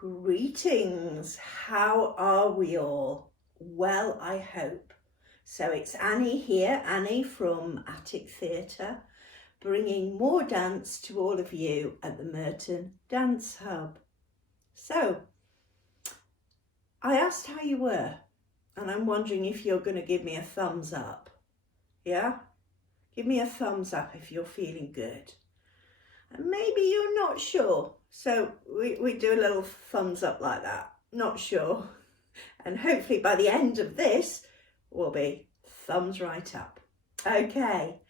Greetings, how are we all? Well, I hope. So it's Annie here, Annie from Attic Theatre, bringing more dance to all of you at the Merton Dementia Hub. So, I asked how you were, and I'm wondering if you're going to give me a thumbs up. Yeah? Give me a thumbs up if you're feeling good. And maybe you're not sure. So we do a little thumbs up like that. Not sure. And hopefully by the end of this will be thumbs right up. Okay.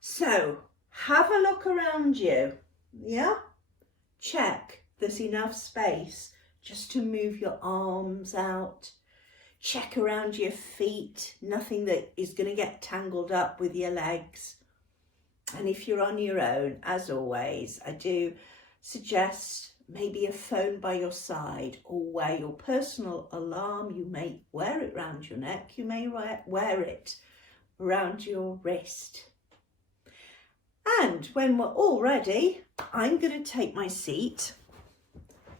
So have a look around you. Yeah? Check there's enough space just to move your arms out. Check around your feet. Nothing that is going to get tangled up with your legs. And if you're on your own, as always, I do suggest maybe a phone by your side, or wear your personal alarm. You may wear it around your neck, you may wear it around your wrist. And when we're all ready, I'm going to take my seat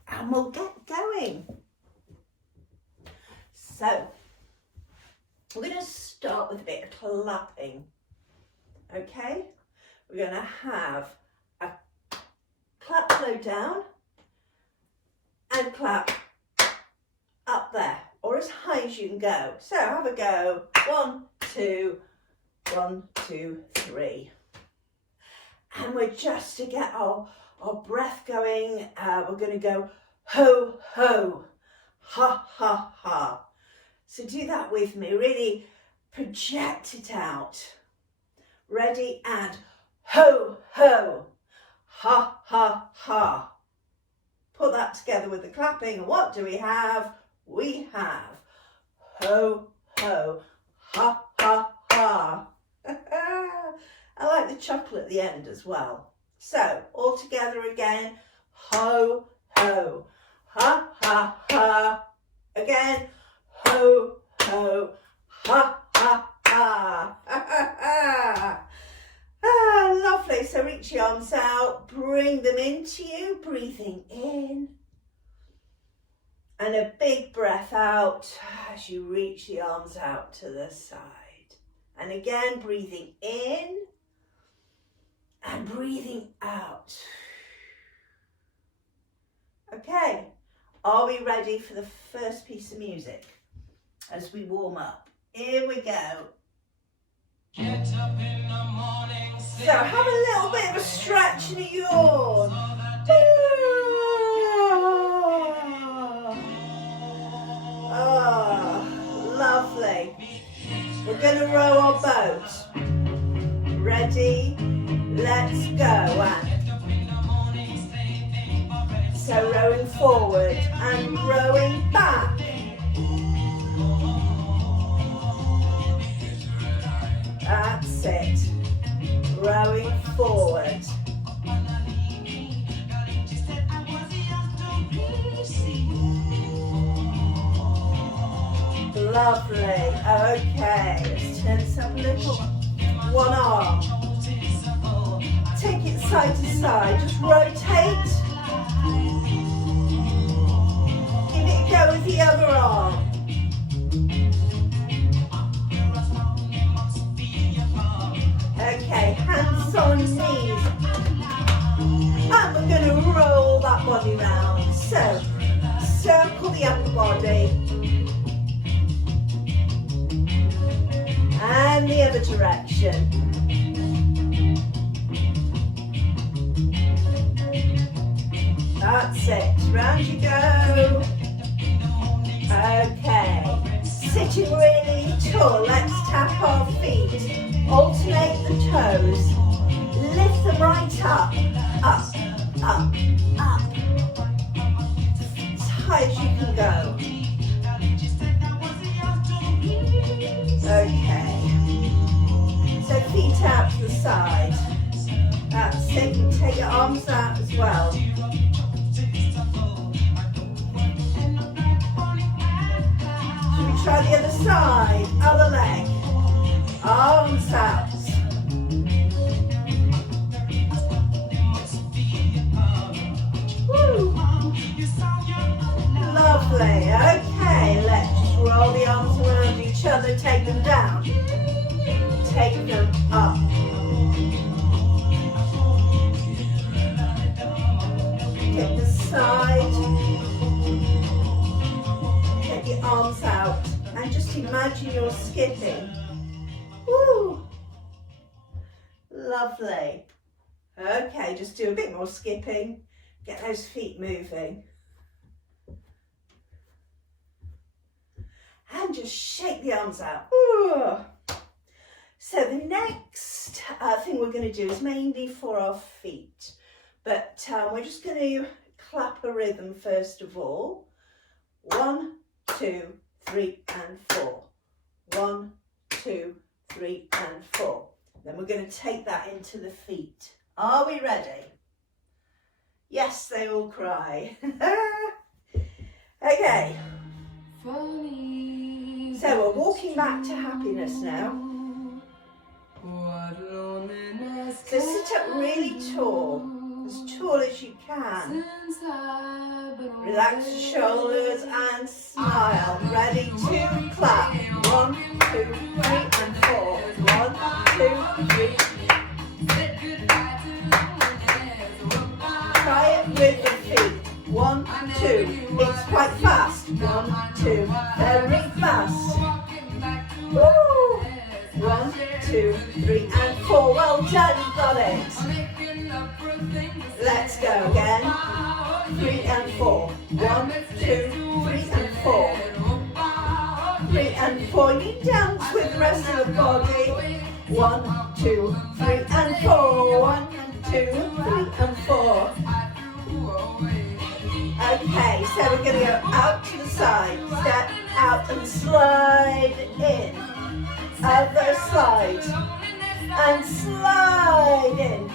and we'll get going. So, we're going to start with a bit of clapping, okay? We're going to have a clap low down and clap up there, or as high as you can go. So have a go. 1, 2, 1, 2, 3. And we're just to get our breath going, we're going to go ho, ho, ha, ha, ha. So do that with me. Really project it out. Ready, and ho, ho, ha, ha, ha. Put that together with the clapping, and what do we have? We have ho, ho, ha, ha, ha. I like the chuckle at the end as well. So, all together again, ho, ho, ha, ha, ha. Again, ho, ho, ha, ha, ha. Ah, lovely. So reach your arms out, bring them into you, breathing in. And a big breath out as you reach the arms out to the side. And again, breathing in and breathing out. Okay, are we ready for the first piece of music as we warm up? Here we go. Get up in the morning. So have a little bit of a stretch and a yawn. Oh, lovely. We're going to row our boat. Ready? Let's go. And so rowing forward and rowing back. That's it. Rowing forward. Lovely. Okay, let's turn this up a little. One arm. Take it side to side. Just rotate. Give it a go with the other arm. Okay, hands on knees. And we're going to roll that body round. So, circle the upper body. And the other direction. That's it. Round you go. Okay. Sitting really tall. Let's tap our feet. Alternate the toes. Lift them right up. Up, up, up. As high as you can go. Okay. So feet out to the side. That's it. You can take your arms out as well. Should we try the other side? Other leg. Arms out. Woo. imagine you're skipping. Woo! Lovely. Okay, just do a bit more skipping. Get those feet moving. And just shake the arms out. Ooh. So the next thing we're going to do is mainly for our feet. But we're just going to clap a rhythm first of all. 1, 2, 3 and 4. 1, 2, 3 and 4. Then we're going to take that into the feet. Are we ready? Yes, they all cry. Okay. So we're walking back to happiness now. So sit up really tall as you can. Relax the shoulders and smile. Ready to clap. 1, 2, 3 and 4. 1, 2, 3. Try it with the feet. 1, 2. It's quite fast. 1, 2. Very fast. Woo! 1, 2, 3 and 4. Well done, you got it. Let's go again. 3 and 4. 1, 2, 3 and 4. 3 and 4. You dance with the rest of the body. 1, 2, 3 and 4. 1, 2, 3 and 4. Okay, so we're going to go out to the side. Step out and slide in. Other side. And slide in.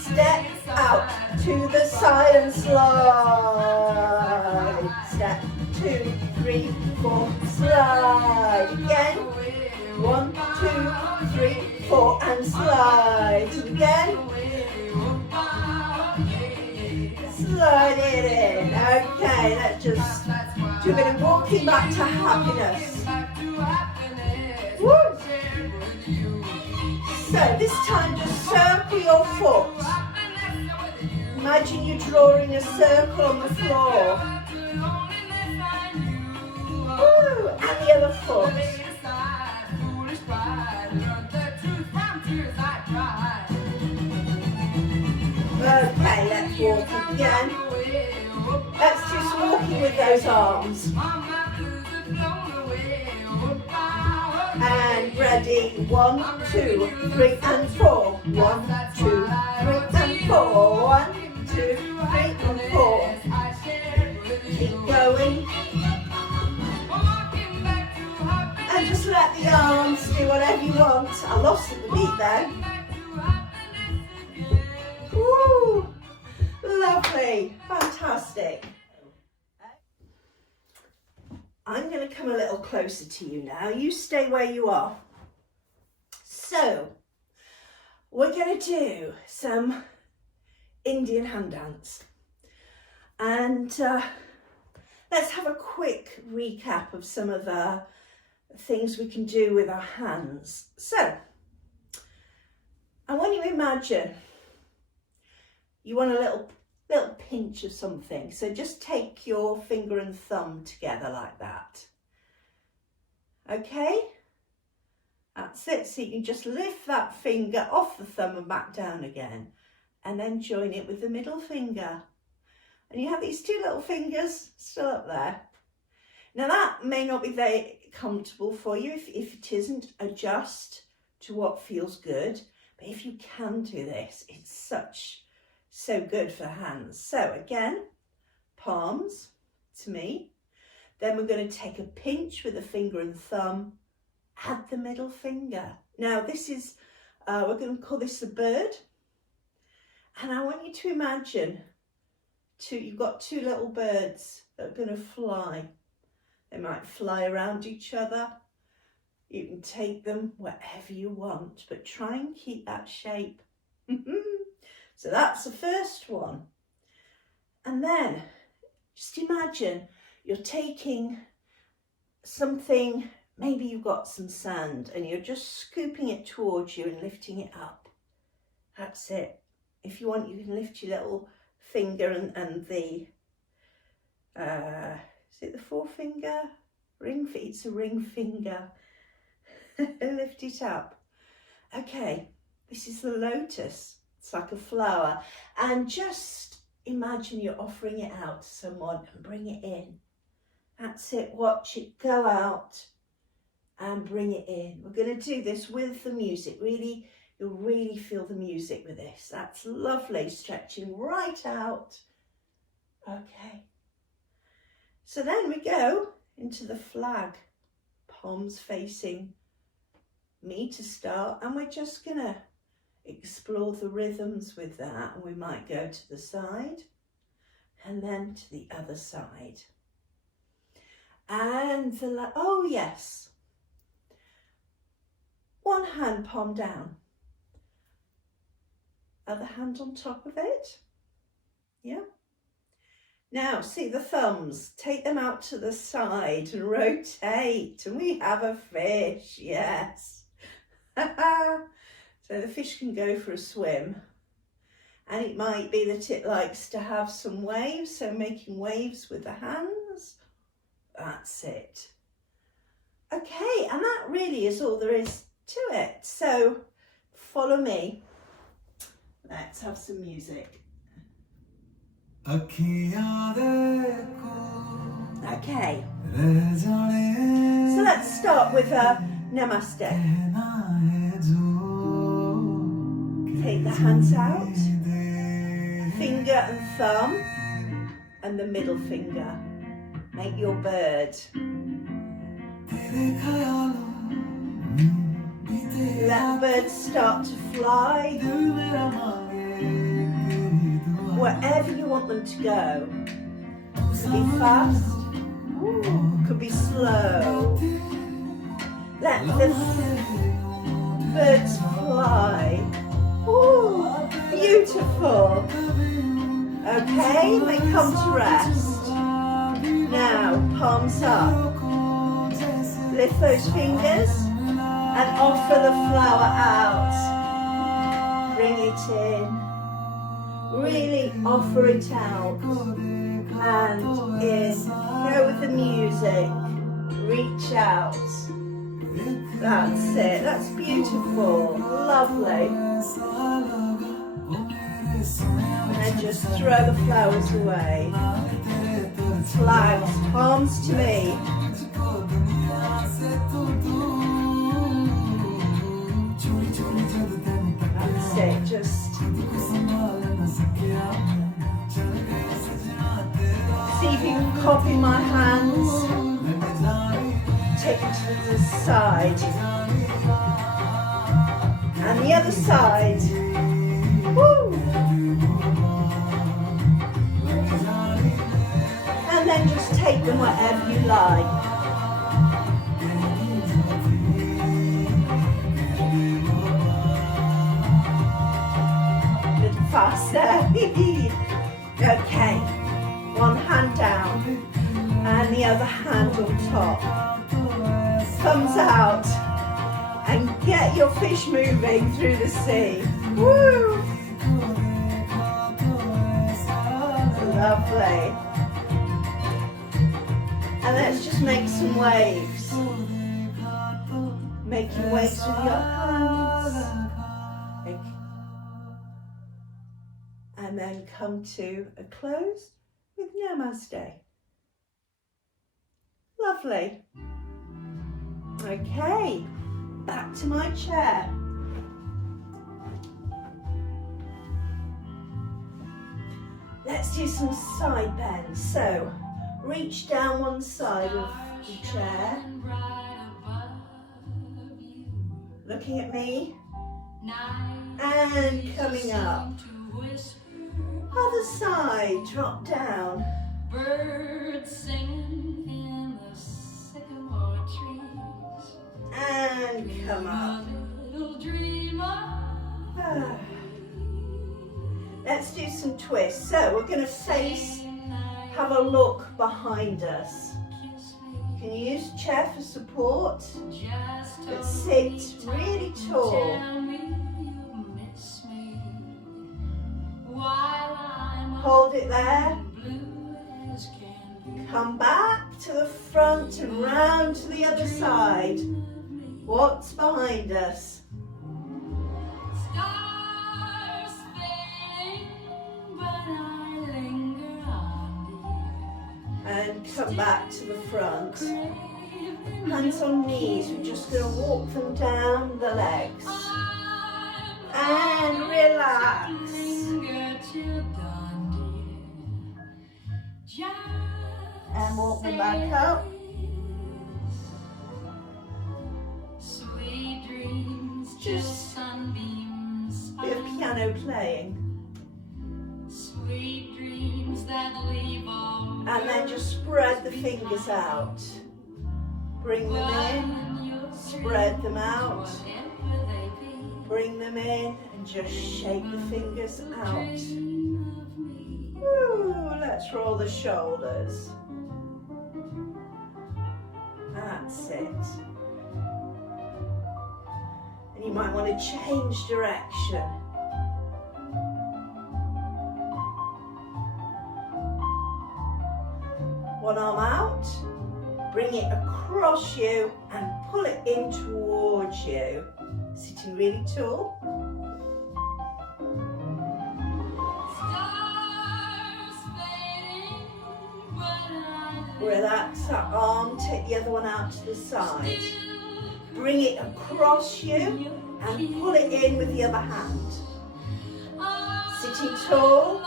Step out to the side and slide. Step 2, 3, 4, slide. Again. 1, 2, 3, 4 and slide. Again. Slide it in. Okay, let's just do a bit of walking back to happiness. Woo! So this time just circle your foot. Imagine you're drawing a circle on the floor. Woo! And the other foot. Okay, let's walk again. Let's do some walking with those arms. And ready, 1, 2, 3 and 4. 1, 2, 3 and 4. 1, 2, 3 and 4. Keep going. And just let the arms do whatever you want. I lost the beat there. Woo! Lovely, fantastic. I'm going to come a little closer to you now. You stay where you are. So, we're going to do some Indian hand dance. And let's have a quick recap of some of the things we can do with our hands. So, I want you to imagine you want a little pinch of something. So just take your finger and thumb together like that. Okay? That's it. So you can just lift that finger off the thumb and back down again. And then join it with the middle finger. And you have these two little fingers still up there. Now that may not be very comfortable for you. If it isn't, adjust to what feels good. But if you can do this, it's so good for hands. So again, palms to me. Then we're going to take a pinch with the finger and thumb. Add the middle finger. Now this is, we're going to call this the bird. And I want you to imagine you've got two little birds that are going to fly. They might fly around each other. You can take them wherever you want, but try and keep that shape. So that's the first one. And then just imagine you're taking something, maybe you've got some sand and you're just scooping it towards you and lifting it up. That's it. If you want, you can lift your little finger and the, is it the forefinger? It's a ring finger. Lift it up. Okay, this is the lotus. It's like a flower. And just imagine you're offering it out to someone and bring it in. That's it, watch it go out and bring it in. We're going to do this with the music. Really, you'll really feel the music with this. That's lovely, stretching right out. Okay. So then we go into the flag, palms facing me to start, and we're just going to explore the rhythms with that. And we might go to the side and then to the other side. And oh yes, one hand palm down, other hand on top of it. Yeah. Now see the thumbs, take them out to the side and rotate, and we have a fish, yes. So the fish can go for a swim, and it might be that it likes to have some waves, so making waves with the hands. That's it. Okay, and that really is all there is to it. So follow me. Let's have some music. Okay. So let's start with a namaste. Take the hands out, finger and thumb, and the middle finger. Make your bird. Let birds start to fly wherever you want them to go. Could be fast, could be slow. Let the birds fly. Ooh, beautiful. Okay, they come to rest. Now, palms up. Lift those fingers and offer the flower out. Bring it in. Really offer it out. And in. Go with the music. Reach out. That's it. That's beautiful. Lovely. And then just throw the flowers away. Flags, palms to me. That's it, just see if you can copy my hands. Take it to the side. And the other side. Woo! And then just take them wherever you like. A little faster. Okay, one hand down and the other hand on top. Thumbs out and get your fish moving through the sea. Woo! Lovely. And let's just make some waves. Making waves with your hands. And then come to a close with namaste. Lovely. Okay, back to my chair. Let's do some side bends. So, reach down one side of the chair. Looking at me. And coming up. Other side, drop down. Birds singing in the sycamore trees. And come up. Let's do some twists. So we're going to face, have a look behind us. You can use a chair for support, but sit really tall. Hold it there. Come back to the front. front and round to the other side. What's behind us? Stars fading, but I linger on, dear. And come back to the front. Hands on knees, we're just going to walk them down the legs. And relax. And walk them back up. Sweet dreams, just sunbeams. Bit of piano playing. Sweet dreams that leave all. And then just spread the fingers out. Bring them in, spread them out. Bring them in and just shake the fingers out. Woo, let's roll the shoulders. That's it. And you might want to change direction. One arm out, bring it across you and pull it in towards you. Sitting really tall. Relax that arm, take the other one out to the side. Bring it across you and pull it in with the other hand. Sitting tall.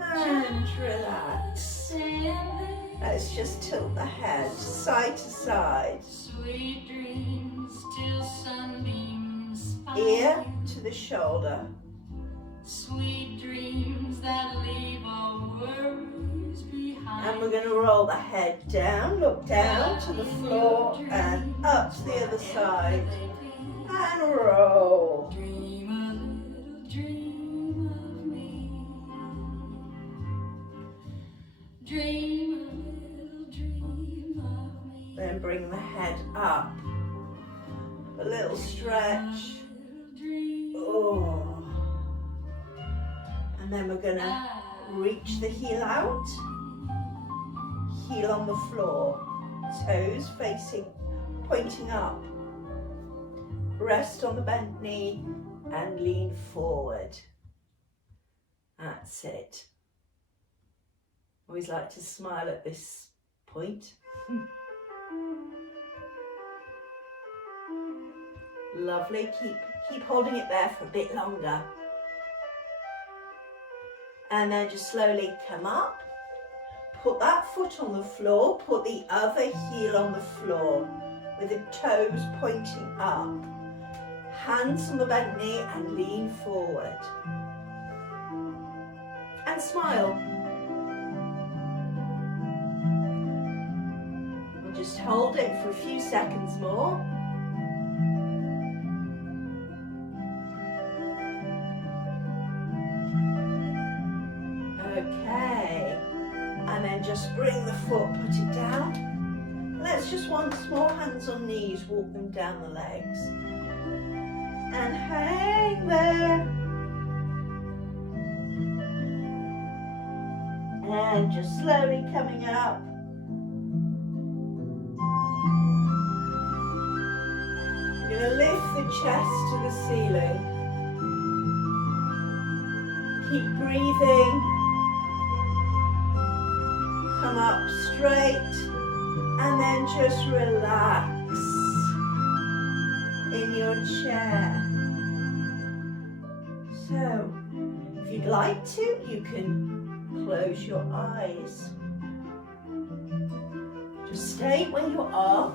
And relax. Let's just tilt the head side to side. Sweet dreams till sunbeams. Ear to the shoulder. Sweet dreams that leave all worries behind. And we're going to roll the head down, look down to the floor and up to the other side. And roll. Dream a little dream of me. Dream a little dream of me. Then bring the head up. A little stretch. Oh. And then we're going to reach the heel out. Heel on the floor. Toes facing, pointing up. Rest on the bent knee and lean forward. That's it. Always like to smile at this point. Lovely. Keep holding it there for a bit longer. And then just slowly come up. Put that foot on the floor. Put the other heel on the floor with the toes pointing up. Hands on the bent knee and lean forward. And smile. We'll just hold it for a few seconds more. Okay. And then just bring the foot, put it down. Let's just once more, hands on knees, walk them down the legs. And hang there. And just slowly coming up. You're going to lift the chest to the ceiling. Keep breathing. Come up straight. And then just relax in your chair. So, if you'd like to, you can close your eyes. Just stay where you are.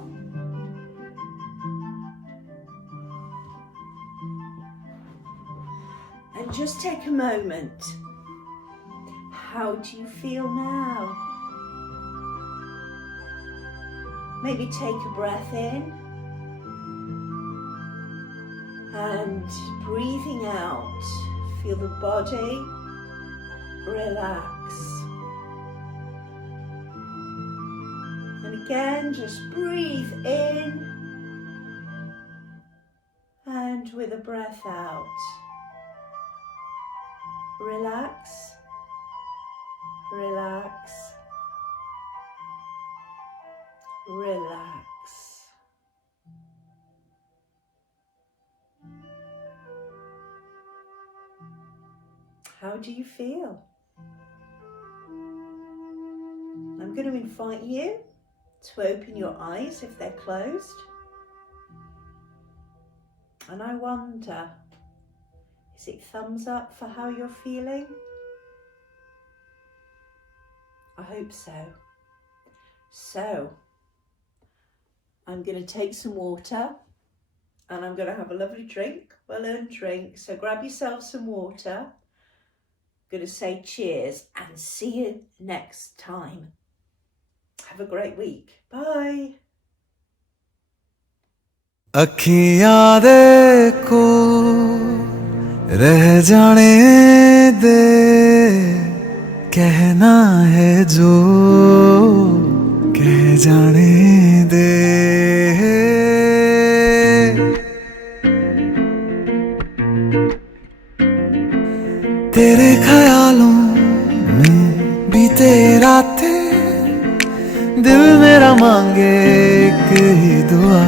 And just take a moment. How do you feel now? Maybe take a breath in and breathing out, feel the body relax. And again, just breathe in and with a breath out, relax Relax. Relax. How do you feel? I'm going to invite you to open your eyes if they're closed. And I wonder, is it thumbs up for how you're feeling? I hope so. So, I'm going to take some water and I'm going to have a lovely drink, well-earned drink. So grab yourself some water. I'm going to say cheers and see you next time. Have a great week. Bye. अखियां देखो रह जाने दे कहना है जो कह जाने दे तेरे ख्यालों में बीते रातें दिल मेरा मांगे एक ही दुआ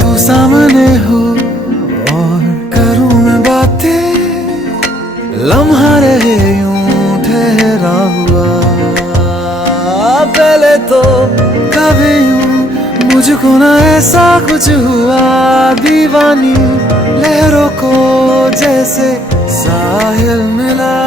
तू सामने हो और करूं मैं बातें लम्हा रहे यूं ठहरा हुआ पहले तो कभी यूं मुझको ना ऐसा कुछ हुआ दीवानी लहरों को जैसे साहिल मिला